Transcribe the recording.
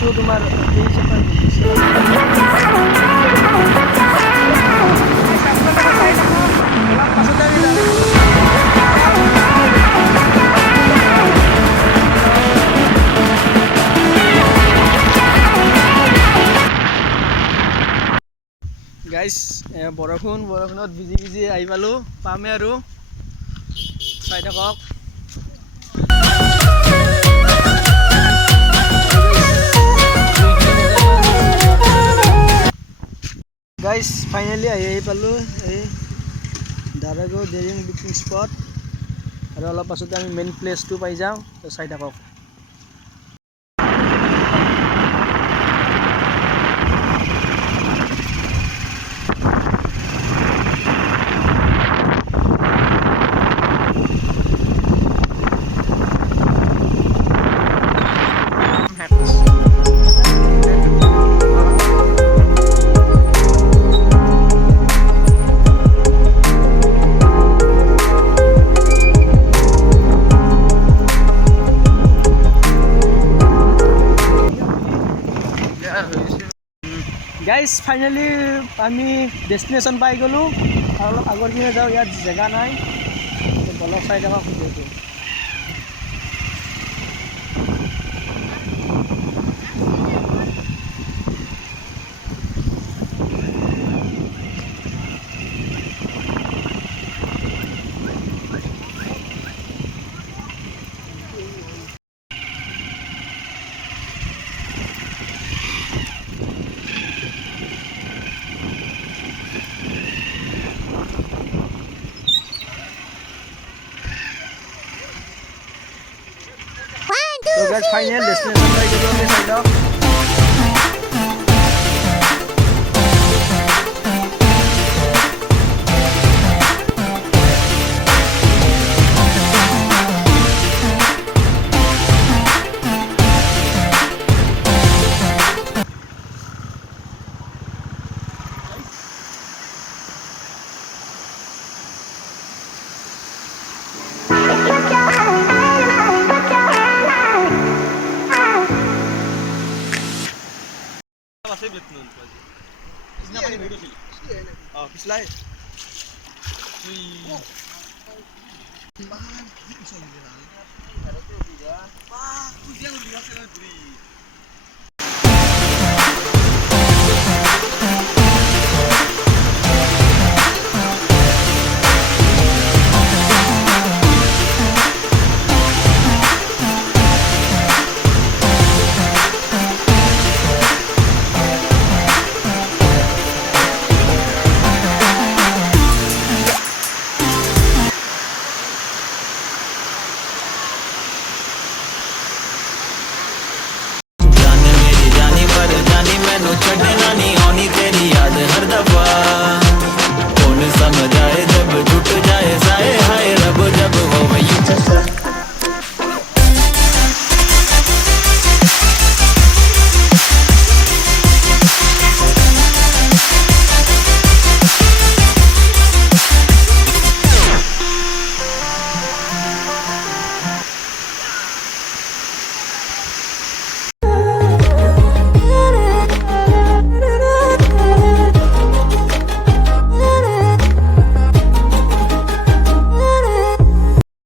এইটো তোমাৰ এই চেপাৰ গাইজ বৰষুণত ভিজি আহি পালোঁ, পামেই আৰু চাই থাকক। গাইজ ফাইনেলি আহি পালোঁ এই দাৰাগাঁও ডেৰিং পিকনিক স্পট, আৰু অলপ পাছতে আমি মেইন প্লেচটো পাই যাওঁ, তো চাই থাকক। গাইজ ফাইনেলি আমি ডেষ্টিনেশ্যন পাই গ'লোঁ, আৰু অলপ আগৰ পিনে যাওঁ, ইয়াত জেগা নাই, অলপ চাই থাকক ভিডিঅ'টো। So guys, final destination by gelo আমি চাই লওক। Pislay. Man, itu soal dia. Pak, dia udah biasa